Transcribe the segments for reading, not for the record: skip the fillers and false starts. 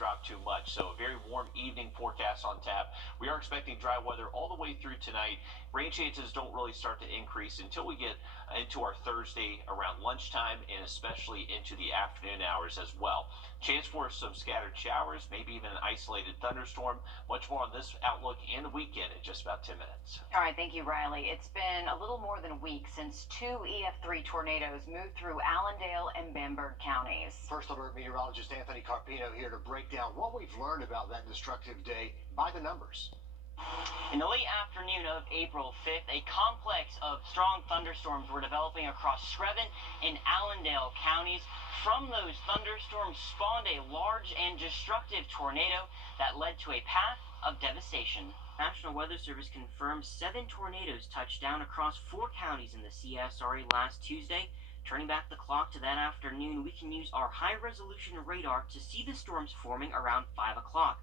drop too much. So a very warm evening forecast on tap. We are expecting dry weather all the way through tonight. Rain chances don't really start to increase until we get into our Thursday around lunchtime and especially into the afternoon hours as well. Chance for some scattered showers, maybe even an isolated thunderstorm. Much more on this outlook and the weekend in just about 10 minutes. All right, thank you, Riley. It's been a little more than a week since two EF3 tornadoes moved through Allendale and Bamberg counties. First Alert meteorologist Anthony Carpino here to break down what we've learned about that destructive day by the numbers. In the late afternoon of April 5th, a complex of strong thunderstorms were developing across Screven and Allendale counties. From those thunderstorms spawned a large and destructive tornado that led to a path of devastation. National Weather Service confirmed 7 tornadoes touched down across 4 counties in the CSRE last Tuesday. Turning back the clock to that afternoon, we can use our high-resolution radar to see the storms forming around 5 o'clock.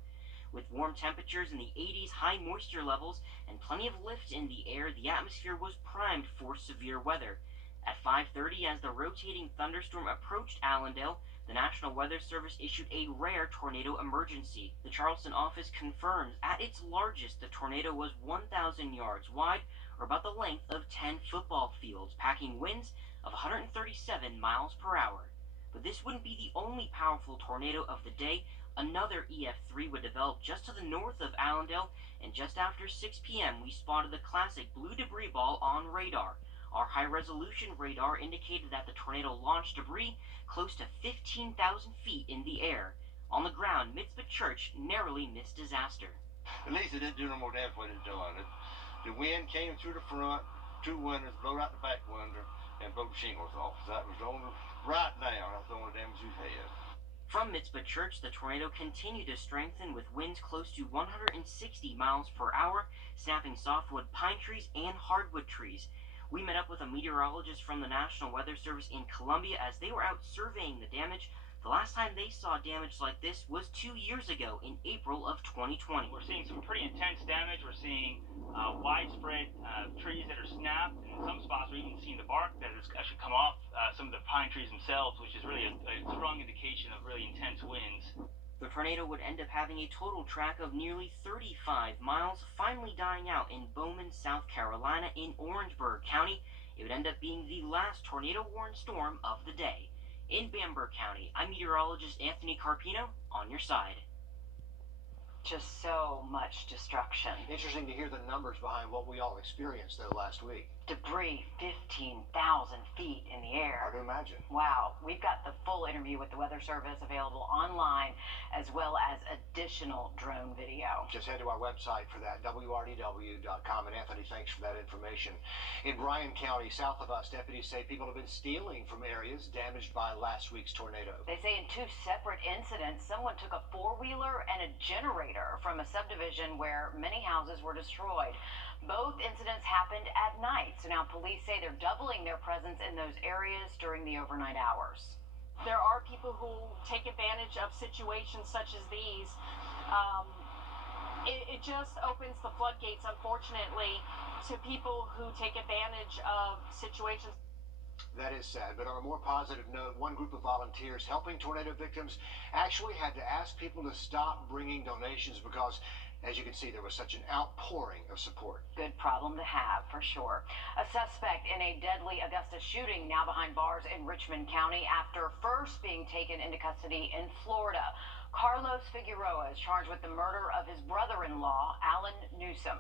With warm temperatures in the 80s, high moisture levels, and plenty of lift in the air, the atmosphere was primed for severe weather. At 5:30, as the rotating thunderstorm approached Allendale, the National Weather Service issued a rare tornado emergency. The Charleston office confirms at its largest, the tornado was 1,000 yards wide, or about the length of 10 football fields, packing winds of 137 miles per hour. But this wouldn't be the only powerful tornado of the day. Another EF3 would develop just to the north of Allendale, and just after 6 p.m. we spotted the classic blue debris ball on radar. Our high-resolution radar indicated that the tornado launched debris close to 15,000 feet in the air. On the ground, Mitzvah Church narrowly missed disaster. At least it didn't do no more damage than it done. The wind came through the front, 2 windows, blew out the back window, and broke the shingles off. That was the only, right now, that's the only damage we've had. From Mitzvah Church, the tornado continued to strengthen with winds close to 160 miles per hour, snapping softwood pine trees and hardwood trees. We met up with a meteorologist from the National Weather Service in Columbia as they were out surveying the damage. The last time they saw damage like this was 2 years ago in April of 2020. We're seeing some pretty intense damage. We're seeing widespread trees that are snapped. In some spots, we're even seeing the bark that has actually come off some of the pine trees themselves, which is really a strong indication of really intense winds. The tornado would end up having a total track of nearly 35 miles, finally dying out in Bowman, South Carolina in Orangeburg County. It would end up being the last tornado-warned storm of the day. In Bamberg County, I'm meteorologist Anthony Carpino, on your side. Just so much destruction. Interesting to hear the numbers behind what we all experienced though last week. Debris 15,000 feet in the air. Hard to imagine. Wow. We've got the full interview with the Weather Service available online, as well as additional drone video. Just head to our website for that, wrdw.com. And Anthony, thanks for that information. In Bryan County, south of us, deputies say people have been stealing from areas damaged by last week's tornado. They say in 2 separate incidents, someone took a 4-wheeler and a generator from a subdivision where many houses were destroyed. Both incidents happened at night, so now police say they're doubling their presence in those areas during the overnight hours. There are people who take advantage of situations such as these. It just opens the floodgates, unfortunately, to people who take advantage of situations. That is sad, but on a more positive note, one group of volunteers helping tornado victims actually had to ask people to stop bringing donations because, as you can see, there was such an outpouring of support. Good problem to have, for sure. A suspect in a deadly Augusta shooting now behind bars in Richmond County after first being taken into custody in Florida. Carlos Figueroa is charged with the murder of his brother-in-law, Alan Newsom.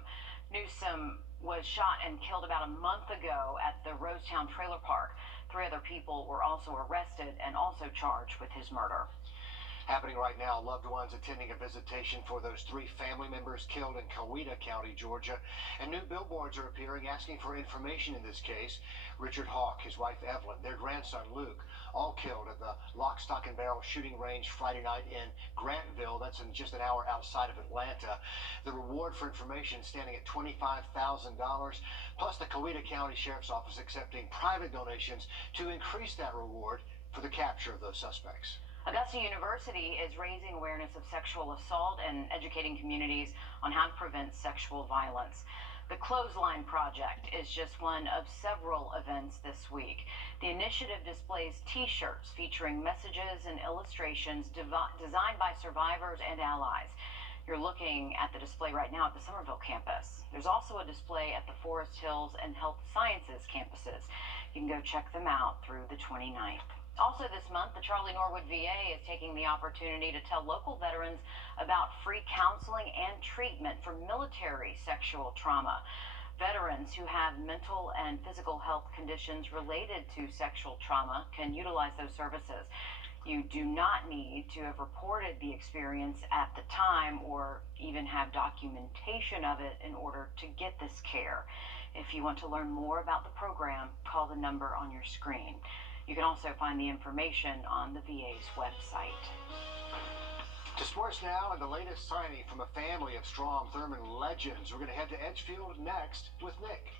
Newsom was shot and killed about a month ago at the Rosetown Trailer Park. 3 other people were also arrested and also charged with his murder. Happening right now, loved ones attending a visitation for those 3 family members killed in Coweta County, Georgia. And new billboards are appearing asking for information in this case. Richard Hawk, his wife Evelyn, their grandson Luke, all killed at the Lock, Stock, and Barrel shooting range Friday night in Grantville. That's in just an hour outside of Atlanta. The reward for information standing at $25,000. Plus the Coweta County Sheriff's Office accepting private donations to increase that reward for the capture of those suspects. Augusta University is raising awareness of sexual assault and educating communities on how to prevent sexual violence. The Clothesline Project is just one of several events this week. The initiative displays t-shirts featuring messages and illustrations designed by survivors and allies. You're looking at the display right now at the Somerville campus. There's also a display at the Forest Hills and Health Sciences campuses. You can go check them out through the 29th. Also this month, the Charlie Norwood VA is taking the opportunity to tell local veterans about free counseling and treatment for military sexual trauma. Veterans who have mental and physical health conditions related to sexual trauma can utilize those services. You do not need to have reported the experience at the time or even have documentation of it in order to get this care. If you want to learn more about the program, call the number on your screen. You can also find the information on the VA's website. To sports now, and the latest signing from a family of Strom Thurmond legends. We're going to head to Edgefield next with Nick.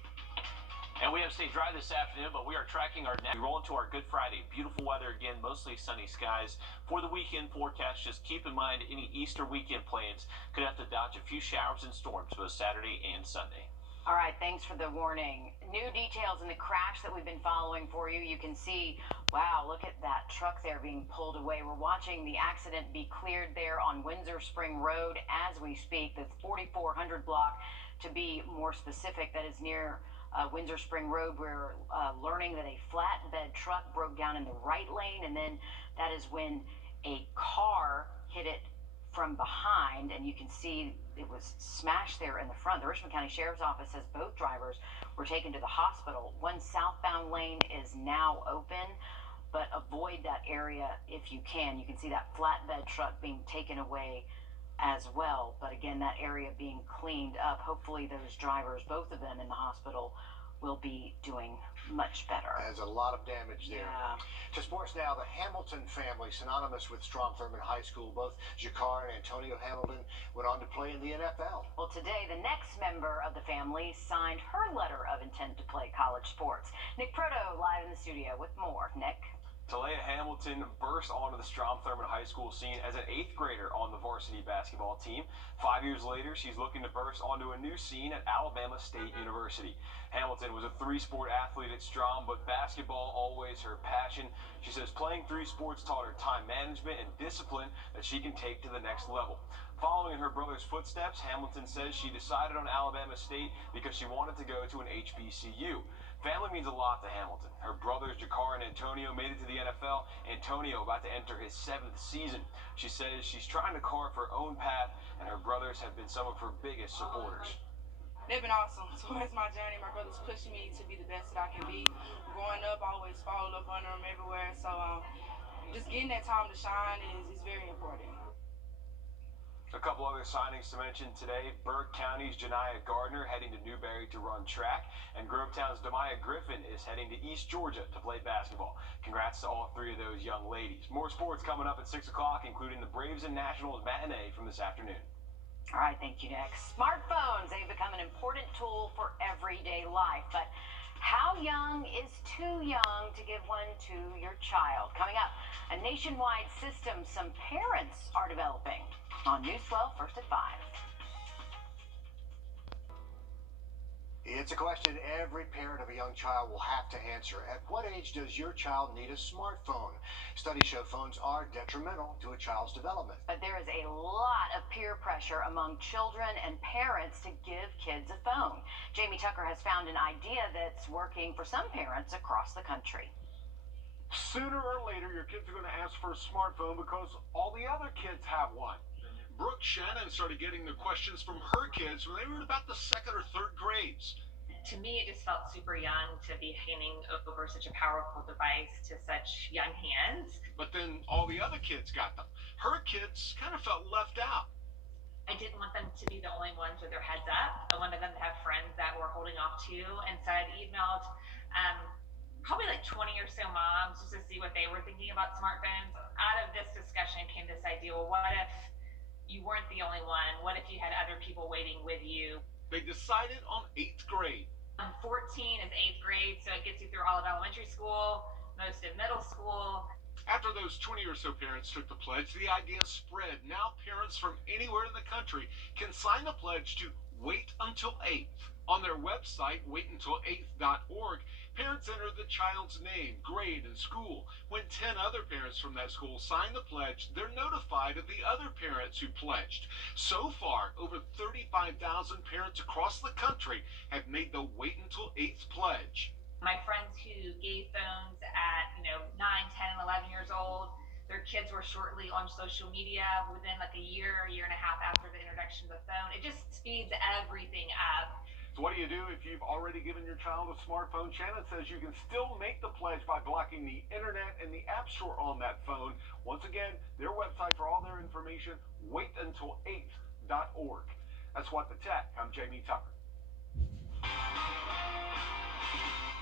And we have stayed dry this afternoon, but we are tracking our next. We roll into our Good Friday. Beautiful weather again, mostly sunny skies. For the weekend forecast, just keep in mind any Easter weekend plans could have to dodge a few showers and storms both Saturday and Sunday. All right, thanks for the warning. New details in the crash that we've been following for you. You can see, wow, look at that truck there being pulled away. We're watching the accident be cleared there on Windsor Spring Road as we speak. The 4400 block, to be more specific, that is near Windsor Spring Road. We're learning that a flatbed truck broke down in the right lane, and then that is when a car hit it from behind, and you can see it was smashed there in the front. The Richmond County Sheriff's Office says both drivers were taken to the hospital. One southbound lane is now open, but avoid that area if you can. You can see that flatbed truck being taken away as well, but again, that area being cleaned up. Hopefully those drivers, both of them in the hospital, will be doing much better. There's a lot of damage there. Yeah. To sports now, the Hamilton family, synonymous with Strom Thurmond High School, both Jakar and Antonio Hamilton went on to play in the NFL. Well, today, the next member of the family signed her letter of intent to play college sports. Nick Proto live in the studio with more. Nick? Talia Hamilton burst onto the Strom Thurmond High School scene as an 8th grader on the varsity basketball team. 5 years later, she's looking to burst onto a new scene at Alabama State University. Hamilton was a 3-sport athlete at Strom, but basketball always her passion. She says playing 3 sports taught her time management and discipline that she can take to the next level. Following in her brother's footsteps, Hamilton says she decided on Alabama State because she wanted to go to an HBCU. Family means a lot to Hamilton. Her brothers Jakar and Antonio made it to the NFL. Antonio about to enter his 7th season. She says she's trying to carve her own path, and her brothers have been some of her biggest supporters. They've been awesome. Towards my journey, my brothers pushed me to be the best that I can be. Growing up, I always followed up under them everywhere. So just getting that time to shine is very important. A couple other signings to mention today. Burke County's Jania Gardner heading to Newberry to run track, and Grovetown's Demaya Griffin is heading to East Georgia to play basketball. Congrats to all 3 of those young ladies. More sports coming up at 6 o'clock, including the Braves and Nationals matinee from this afternoon. All right, thank you, Nick. Smartphones, they've become an important tool for everyday life, but how young is too young to give one to your child? Coming up, a nationwide system some parents are developing on News 12, first at 5. It's a question every parent of a young child will have to answer. At what age does your child need a smartphone? Studies show phones are detrimental to a child's development. But there is a lot of peer pressure among children and parents to give kids a phone. Jamie Tucker has found an idea that's working for some parents across the country. Sooner or later, your kids are going to ask for a smartphone because all the other kids have one. Brooke Shannon started getting the questions from her kids when they were in about the 2nd or 3rd grades. To me, it just felt super young to be handing over such a powerful device to such young hands. But then all the other kids got them. Her kids kind of felt left out. I didn't want them to be the only ones with their heads up. I wanted them to have friends that were holding off too. And so I'd emailed probably like 20 or so moms just to see what they were thinking about smartphones. Out of this discussion came this idea, well, what if you weren't the only one? What if you had other people waiting with you? They decided on 8th grade. 14 is 8th grade, so it gets you through all of elementary school, most of middle school. After those 20 or so parents took the pledge, the idea spread. Now parents from anywhere in the country can sign the pledge to Wait Until 8th. On their website, waituntil8th.org, parents enter the child's name, grade, and school. When 10 other parents from that school sign the pledge, they're notified of the other parents who pledged. So far, over 35,000 parents across the country have made the Wait Until 8th pledge. My friends who gave phones at 9, 10, 11 years old, their kids were shortly on social media within like a year and a half after the introduction of the phone. It just speeds everything up. So what do you do if you've already given your child a smartphone? Shannon says you can still make the pledge by blocking the internet and the app store on that phone. Once again, their website for all their information, waituntil8th.org. That's What the Tech. I'm Jamie Tucker.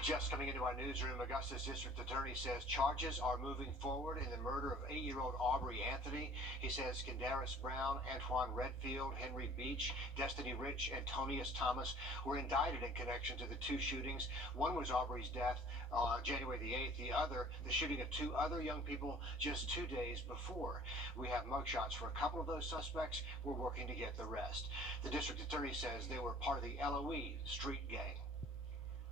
Just coming into our newsroom, Augusta's district attorney says charges are moving forward in the murder of 8-year-old Aubrey Anthony. He says Kendaris Brown, Antoine Redfield, Henry Beach, Destiny Rich, and Tonius Thomas were indicted in connection to the two shootings. One was Aubrey's death January the 8th. The other, the shooting of two other young people just 2 days before. We have mugshots for a couple of those suspects. We're working to get the rest. The district attorney says they were part of the LOE street gang.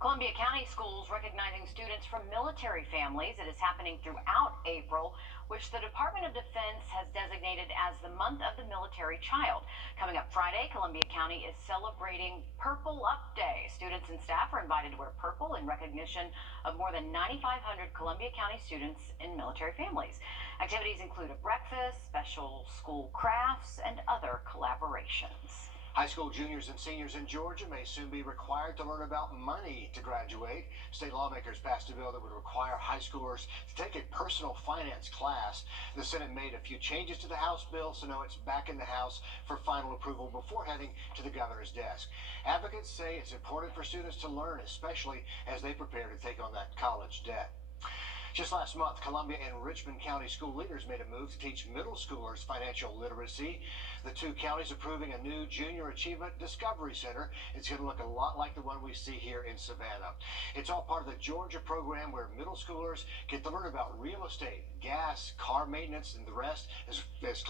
Columbia County schools recognizing students from military families. It is happening throughout April, which the Department of Defense has designated as the month of the military child. Coming up Friday, Columbia County is celebrating Purple Up Day. Students and staff are invited to wear purple in recognition of more than 9,500 Columbia County students in military families. Activities include a breakfast, special school crafts, and other collaborations. High school juniors and seniors in Georgia may soon be required to learn about money to graduate. State lawmakers passed a bill that would require high schoolers to take a personal finance class. The Senate made a few changes to the House bill, so now it's back in the House for final approval before heading to the governor's desk. Advocates say it's important for students to learn, especially as they prepare to take on that college debt. Just last month, Columbia and Richmond County school leaders made a move to teach middle schoolers financial literacy. The two counties approving a new Junior Achievement Discovery Center. It's going to look a lot like the one we see here in Savannah. It's all part of the Georgia program where middle schoolers get to learn about real estate, gas, car maintenance, and the rest, as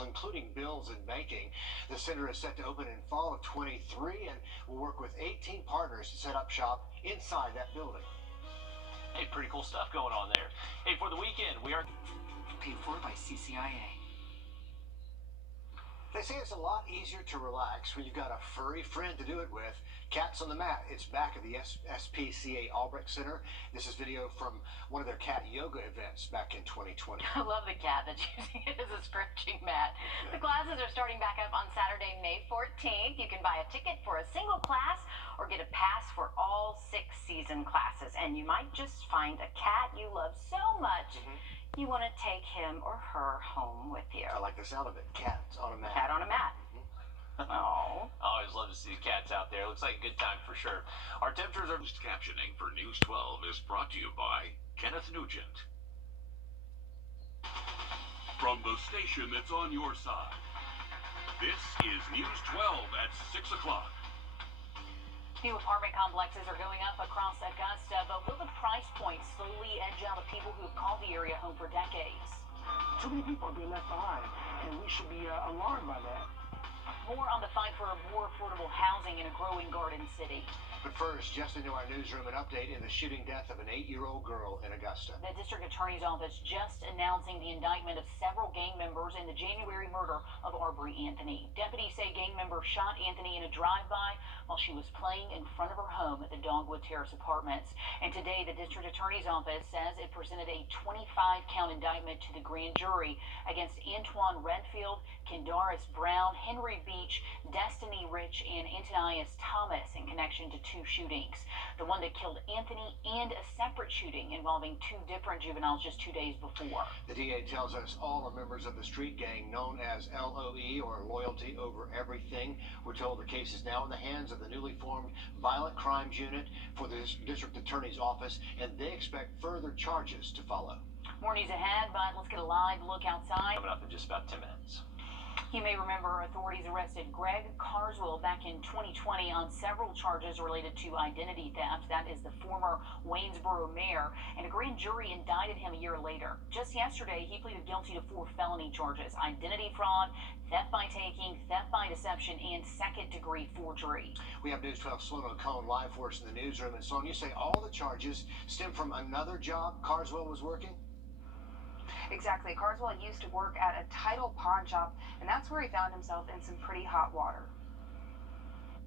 including bills and banking. The center is set to open in fall of 23 and will work with 18 partners to set up shop inside that building. Hey, pretty cool stuff going on there. Hey, for the weekend, we are paid for by CCIA. They say it's a lot easier to relax when you've got a furry friend to do it with. Cats on the Mat. It's back at the SPCA Albrecht Center. This is video from one of their cat yoga events back in 2020. I love the cat that's using it as a stretching mat. The classes are starting back up on Saturday, May 14th. You can buy a ticket for a single class or get a pass for all 6 season classes. And you might just find a cat you love so much you want to take him or her home with you. I like the sound of it. Cats on a mat. Cat on a mat. Oh. I always love to see the cats out there. Looks like a good time for sure. Our temperatures are... Closed captioning for News 12 is brought to you by Kenneth Nugent. From the station that's on your side, this is News 12 at 6 o'clock. New apartment complexes are going up across Augusta, but will the price point slowly edge out of people who have called the area home for decades? Too many people are being left behind, and we should be alarmed by that. More on the fight for more affordable housing in a growing Garden City. But first, just into our newsroom, an update in the shooting death of an 8-year-old girl in Augusta. The district attorney's office just announcing the indictment of several gang members in the January murder of Aubrey Anthony. Deputies say gang members shot Anthony in a drive-by while she was playing in front of her home at the Dogwood Terrace Apartments. And today, the district attorney's office says it presented a 25-count indictment to the grand jury against Antoine Redfield, Kendaris Brown, Henry Beach, Destiny Rich, and Antonius Thomas in connection to 2 shootings. The one that killed Anthony and a separate shooting involving 2 different juveniles just 2 days before. The DA tells us all are members of the street gang known as LOE, or Loyalty Over Everything. We're told the case is now in the hands of the newly formed Violent Crimes Unit for the district attorney's office, and they expect further charges to follow. More news ahead, but let's get a live look outside. Coming up in just about 10 minutes. You may remember authorities arrested Greg Carswell back in 2020 on several charges related to identity theft. That is the former Waynesboro mayor, and a grand jury indicted him a year later. Just yesterday, he pleaded guilty to 4 felony charges: identity fraud, theft by taking, theft by deception, and second-degree forgery. We have News 12 Sloan O'Cone live for us in the newsroom. And Sloan, you say all the charges stem from another job Carswell was working? Exactly. Carswell used to work at a title pawn shop, and that's where he found himself in some pretty hot water.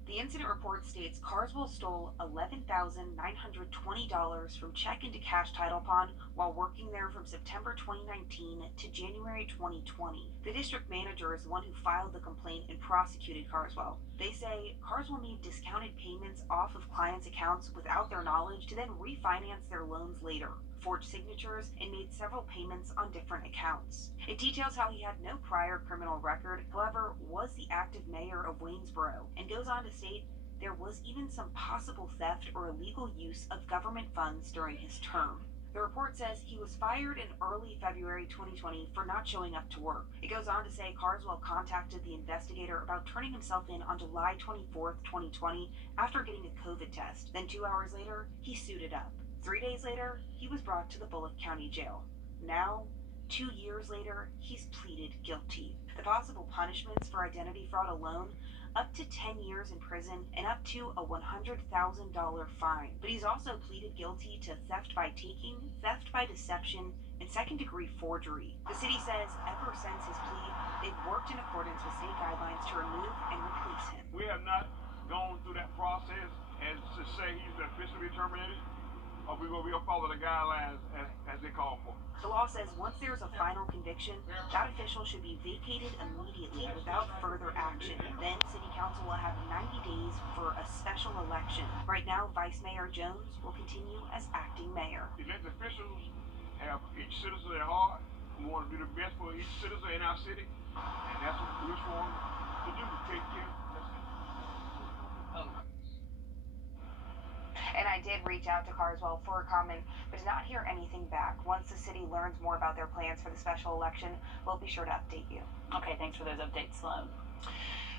The incident report states Carswell stole $11,920 from check into cash title pawn while working there from September 2019 to January 2020. The district manager is the one who filed the complaint and prosecuted Carswell. They say Carswell made discounted payments off of clients' accounts without their knowledge to then refinance their loans later, forged signatures, and made several payments on different accounts. It details how he had no prior criminal record, however, was the active mayor of Waynesboro, and goes on to state there was even some possible theft or illegal use of government funds during his term. The report says he was fired in early February 2020 for not showing up to work. It goes on to say Carswell contacted the investigator about turning himself in on July 24th, 2020 after getting a COVID test. Then 2 hours later, he suited up. 3 days later, he was brought to the Bullock County Jail. Now, 2 years later, he's pleaded guilty. The possible punishments for identity fraud alone: up to 10 years in prison and up to a $100,000 fine. But he's also pleaded guilty to theft by taking, theft by deception, and second-degree forgery. The city says ever since his plea, they've worked in accordance with state guidelines to remove and replace him. We have not gone through that process as to say he's officially terminated. We're going to follow the guidelines as they call for. The law says once there's a final conviction, that official should be vacated immediately without further action. Then City Council will have 90 days for a special election. Right now, Vice Mayor Jones will continue as acting mayor. Elected officials have each citizen at heart. We want to do the best for each citizen in our city, and that's what we're sworn to do, to take care. And I did reach out to Carswell for a comment, but did not hear anything back. Once the city learns more about their plans for the special election, we'll be sure to update you. Okay, thanks for those updates, Sloan.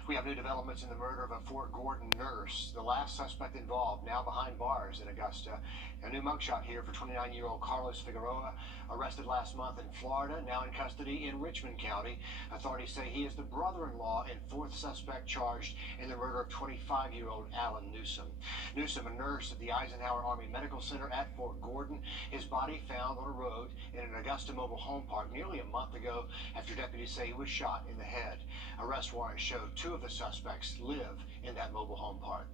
We have new developments in the murder of a Fort Gordon nurse. The last suspect involved now behind bars in Augusta. A new mugshot here for 29-year-old Carlos Figueroa, arrested last month in Florida, now in custody in Richmond County. Authorities say he is the brother-in-law and 4th suspect charged in the murder of 25-year-old Alan Newsom. Newsom, a nurse at the Eisenhower Army Medical Center at Fort Gordon, his body found on a road in an Augusta mobile home park nearly a month ago after deputies say he was shot in the head. Arrest warrants showed 2 of the suspects live in that mobile home park.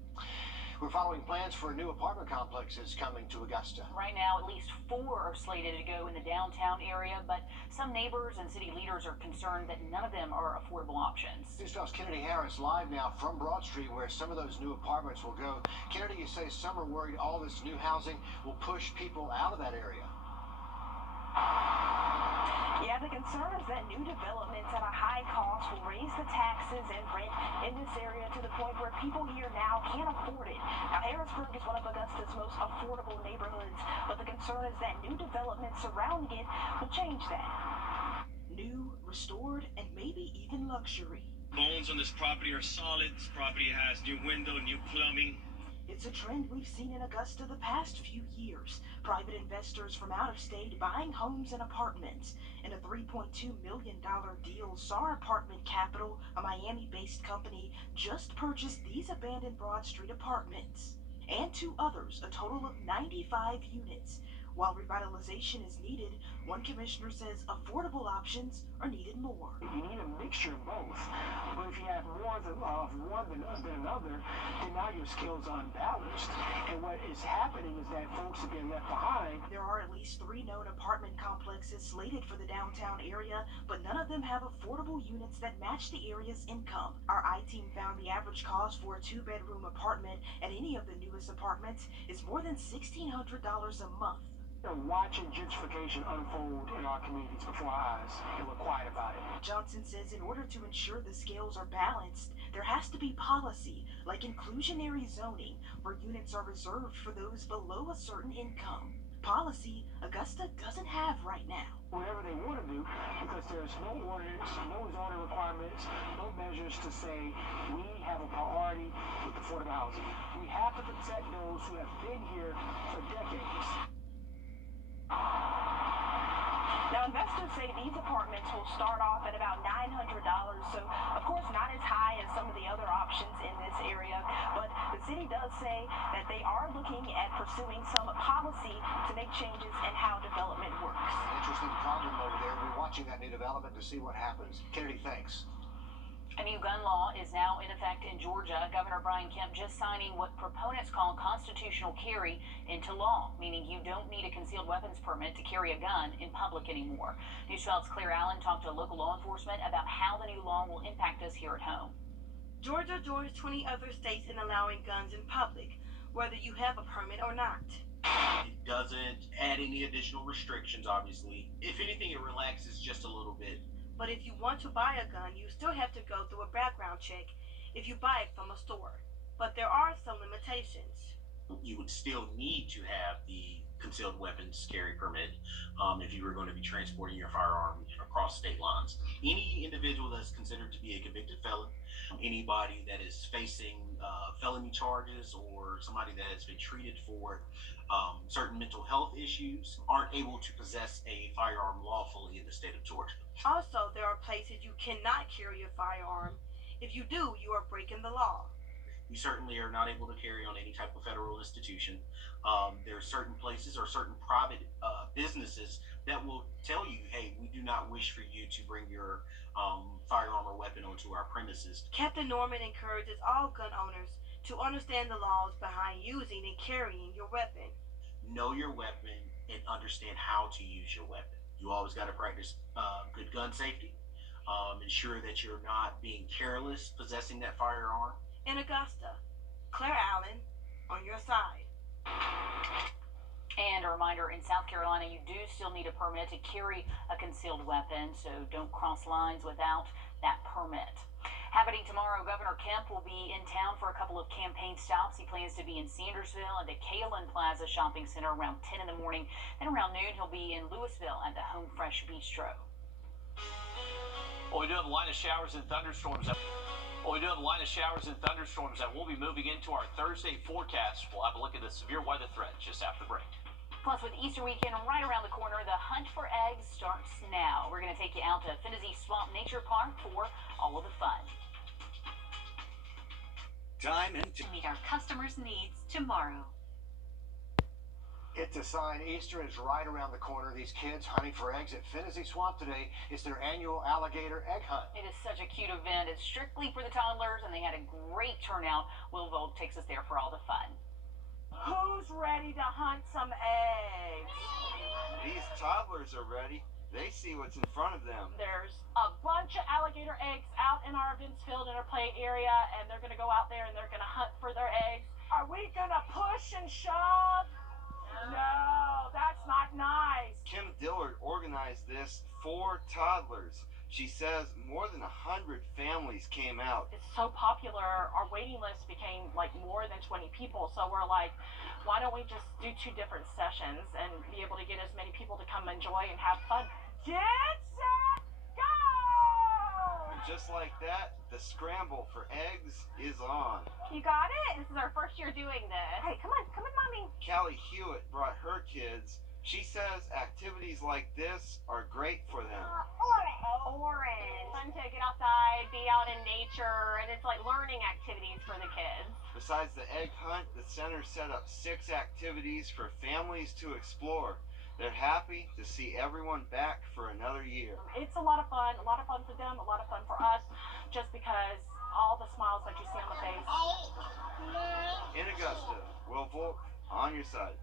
We're following plans for a new apartment complexes coming to Augusta. Right now, at least 4 are slated to go in the downtown area, but some neighbors and city leaders are concerned that none of them are affordable options. News 12's Kennedy Harris live now from Broad Street, where some of those new apartments will go. Kennedy, you say some are worried all this new housing will push people out of that area. Yeah, the concern is that new developments at a high cost will raise the taxes and rent in this area to the point where people here now can't afford it. Now, Harrisburg is one of Augusta's most affordable neighborhoods, but the concern is that new developments surrounding it will change that. New, restored, and maybe even luxury. Bones on this property are solid. This property has new window, new plumbing. It's a trend we've seen in Augusta the past few years. Private investors from out of state buying homes and apartments. In a $3.2 million deal, SAR Apartment Capital, a Miami-based company, just purchased these abandoned Broad Street apartments. And 2 others, a total of 95 units. While revitalization is needed, one commissioner says affordable options are needed more. You need a mixture of both. But if you have more of one than another, then now your skills are unbalanced. And what is happening is that folks are getting left behind. There are at least 3 known apartment complexes slated for the downtown area, but none of them have affordable units that match the area's income. Our I-team found the average cost for a 2-bedroom apartment at any of the newest apartments is more than $1,600 a month. Watching gentrification unfold in our communities before our eyes, and we're quiet about it. Johnson says in order to ensure the scales are balanced, there has to be policy, like inclusionary zoning, where units are reserved for those below a certain income. policy Augusta doesn't have right now. Whatever they want to do, because there's no ordinance, no zoning requirements, no measures to say we have a priority with affordable housing. We have to protect those who have been here for decades. Now, investors say these apartments will start off at about $900, so of course not as high as some of the other options in this area, but the city does say that they are looking at pursuing some policy to make changes in how development works. An interesting problem over there. We're watching that new development to see what happens. Kennedy, thanks. A new gun law is now in effect in Georgia. Governor Brian Kemp just signing what proponents call constitutional carry into law, meaning you don't need a concealed weapons permit to carry a gun in public anymore. News 12's Claire Allen talked to local law enforcement about how the new law will impact us here at home. Georgia joins 20 other states in allowing guns in public, whether you have a permit or not. It doesn't add any additional restrictions, obviously. If anything, it relaxes just a little bit. But if you want to buy a gun, you still have to go through a background check if you buy it from a store. But there are some limitations. You would still need to have the concealed weapons carry permit if you were going to be transporting your firearm across state lines. Any individual that's considered to be a convicted felon, anybody that is facing felony charges, or somebody that has been treated for certain mental health issues aren't able to possess a firearm lawfully in the state of Georgia. Also, there are places you cannot carry a firearm. If you do, you are breaking the law. You certainly are not able to carry on any type of federal institution. There are certain places or certain private businesses that will tell you, hey, we do not wish for you to bring your firearm or weapon onto our premises. Captain Norman encourages all gun owners to understand the laws behind using and carrying your weapon. Know your weapon and understand how to use your weapon. You always got to practice good gun safety. Ensure that you're not being careless possessing that firearm. In Augusta, Claire Allen, on your side. And a reminder, in South Carolina, you do still need a permit to carry a concealed weapon, so don't cross lines without that permit. Happening tomorrow, Governor Kemp will be in town for a couple of campaign stops. He plans to be in Sandersville and the Kalen Plaza Shopping Center around 10 in the morning. Then around noon, he'll be in Louisville at the Home Fresh Bistro. Well, we do have a line of showers and thunderstorms that will be moving into our Thursday forecast. We'll have a look at the severe weather threat just after the break. Plus, with Easter weekend right around the corner, the hunt for eggs starts now. We're going to take you out to Finney Swamp Nature Park for all of the fun. Time and to meet our customers' needs tomorrow. It's a sign Easter is right around the corner. These kids hunting for eggs at Finney Swamp today. It's their annual Alligator Egg Hunt. It is such a cute event. It's strictly for the toddlers, and they had a great turnout. Will Vogt takes us there for all the fun. Who's ready to hunt some eggs? These toddlers are ready. They see what's in front of them. There's a bunch of alligator eggs out in our events field in our play area, and they're going to go out there and they're going to hunt for their eggs. Are we going to push and shove? No, that's not nice. Kim Dillard organized this for toddlers. She says more than 100 families came out. It's so popular, our waiting list became like more than 20 people, so we're like, why don't we just do 2 different sessions and be able to get as many people to come enjoy and have fun? Get set, go! And just like that, the scramble for eggs is on. You got it? This is our first year doing this. Hey, come on, Mommy. Callie Hewitt brought her kids. She says activities like this are great for them. Orange. Fun to get outside, be out in nature, and it's like learning activities for the kids. Besides the egg hunt, the center set up 6 activities for families to explore. They're happy to see everyone back for another year. It's a lot of fun for them, a lot of fun for us, just because all the smiles that you see on the face. In Augusta, Will Volk, on your side.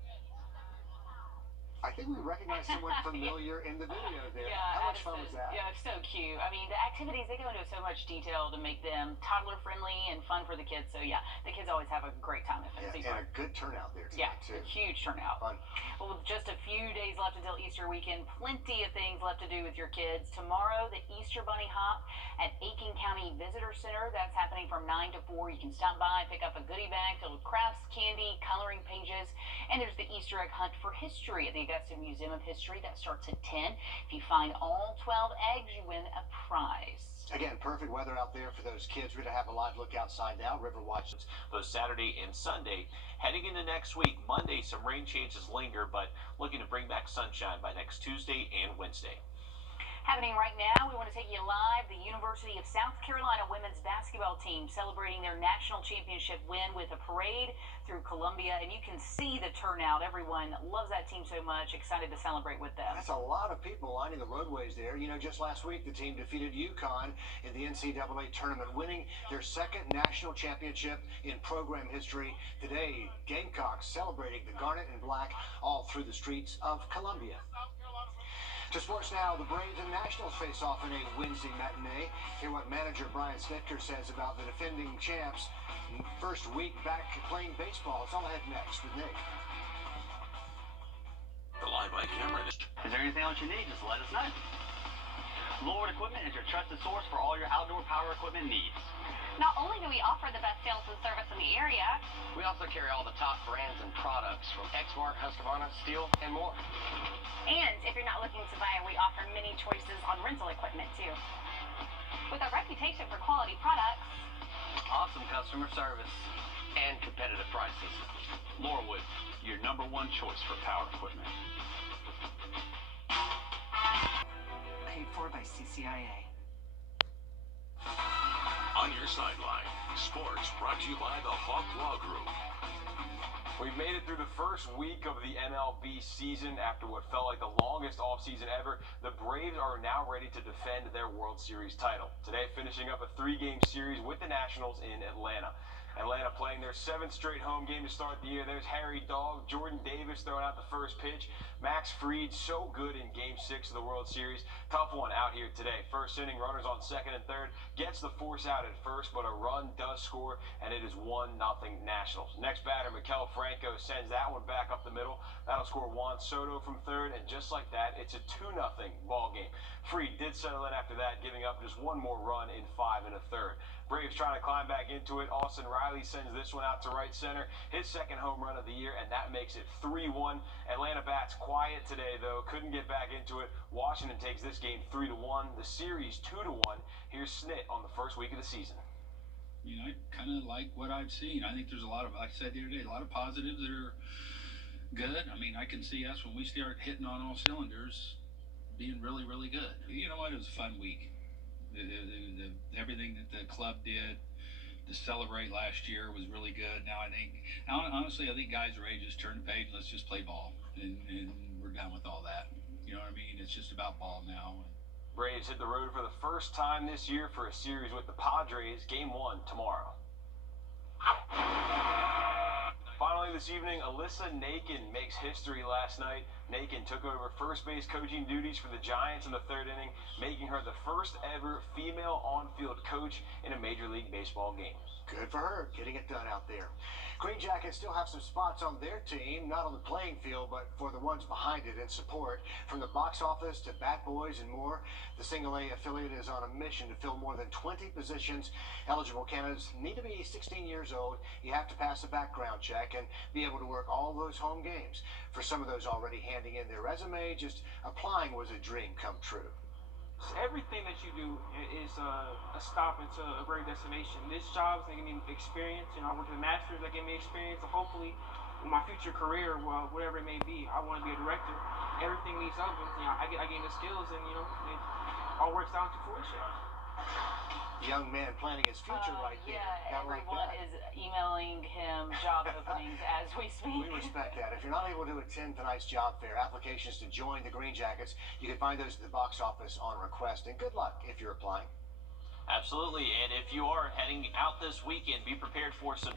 I think we recognize someone familiar in the video there. Yeah, How much fun was that? Yeah, it's so cute. I mean, the activities, they go into so much detail to make them toddler-friendly and fun for the kids. So, yeah, the kids always have a great time at Finney And a good turnout there Yeah, tonight, too. a huge turnout. Fun. Well, with just a few days left until Easter weekend, plenty of things left to do with your kids. Tomorrow, the Easter Bunny Hop at Aiken County Visitor Visitor Center. That's happening from 9 to 4. You can stop by, pick up a goodie bag filled with crafts, candy, coloring pages, and there's the Easter egg hunt for history at the Augusta Museum of History. That starts at 10. If you find all 12 eggs, you win a prize. Again, perfect weather out there for those kids. We're going to have a live look outside now. River Watch. Both Saturday and Sunday. Heading into next week, Monday, some rain chances linger, but looking to bring back sunshine by next Tuesday and Wednesday. Happening right now, we want to take you live. The University of South Carolina women's basketball team celebrating their national championship win with a parade through Columbia, and you can see the turnout. Everyone loves that team so much, excited to celebrate with them. That's a lot of people lining the roadways there. You know, just last week, the team defeated UConn in the NCAA tournament, winning their second national championship in program history. Today, Gamecocks celebrating the garnet and black all through the streets of Columbia. To sports now, the Braves and Nationals face off in a Wednesday matinee. Hear what manager Brian Snitker says about the defending champs' first week back playing baseball. It's all ahead next with Nick. The live by camera. Is there anything else you need? Just let us know. Wrdw Equipment is your trusted source for all your outdoor power equipment needs. Not only do we offer the best sales and service in the area, we also carry all the top brands and products from Exmark, Husqvarna, Steel, and more. and if you're not looking to buy, we offer many choices on rental equipment too. With a reputation for quality products, awesome customer service, and competitive prices. Wrdw, your #1 choice for power equipment. Paid for by CCIA. On your sideline, sports brought to you by the Hawk Law Group. We've made it through the first week of the MLB season after what felt like the longest offseason ever. The Braves are now ready to defend their World Series title. Today, finishing up a 3-game series with the Nationals in Atlanta. Atlanta playing their 7th straight home game to start the year. There's Harry Dog, Jordan Davis throwing out the first pitch. Max Fried, so good in Game 6 of the World Series. Tough one out here today. First inning, runners on 2nd and 3rd. Gets the force out at first, but a run does score, and it is 1-0 Nationals. Next batter, Maikel Franco sends that one back up the middle. That'll score Juan Soto from 3rd, and just like that, it's a 2-0 ball game. Fried did settle in after that, giving up just one more run in 5 1/3. Braves trying to climb back into it. Austin Riley sends this one out to right center. His 2nd home run of the year, and that makes it 3-1. Atlanta bats quiet today, though. Couldn't get back into it. Washington takes this game 3-1. The series 2-1. Here's Snit on the first week of the season. You know, I kind of like what I've seen. I think there's a lot of, like I said the other day, a lot of positives that are good. I mean, I can see us when we start hitting on all cylinders being really, really good. You know what? It was a fun week. Everything that the club did to celebrate last year was really good. Now honestly, I think guys are ready to just turn the page and let's just play ball, and we're done with all that. You know what I mean? It's just about ball now. Braves hit the road for the first time this year for a series with the Padres. Game 1 tomorrow. Finally this evening, Alyssa Aiken makes history last night. Aiken took over first base coaching duties for the Giants in the 3rd inning, making her the first ever female on-field coach in a Major League Baseball game. Good for her, getting it done out there. Green Jackets still have some spots on their team, not on the playing field, but for the ones behind it in support. From the box office to Bat Boys and more, the Single-A affiliate is on a mission to fill more than 20 positions. Eligible candidates need to be 16 years old. You have to pass a background check and be able to work all those home games. For some of those already handing in their resume, just applying was a dream come true. Everything that you do is a stop into a great destination. This job is going to give me experience. You know, I went to the Masters, that gave me experience. And hopefully, in my future career, well, whatever it may be, I want to be a director. Everything leads up, and you know, I gain the skills, and you know, it all works out to fruition. Young man planning his future right there. Yeah, everyone is emailing him job openings as we speak. We respect that. If you're not able to attend tonight's job fair, applications to join the Green Jackets, you can find those at the box office on request. And good luck if you're applying. Absolutely, and if you are heading out this weekend, be prepared for some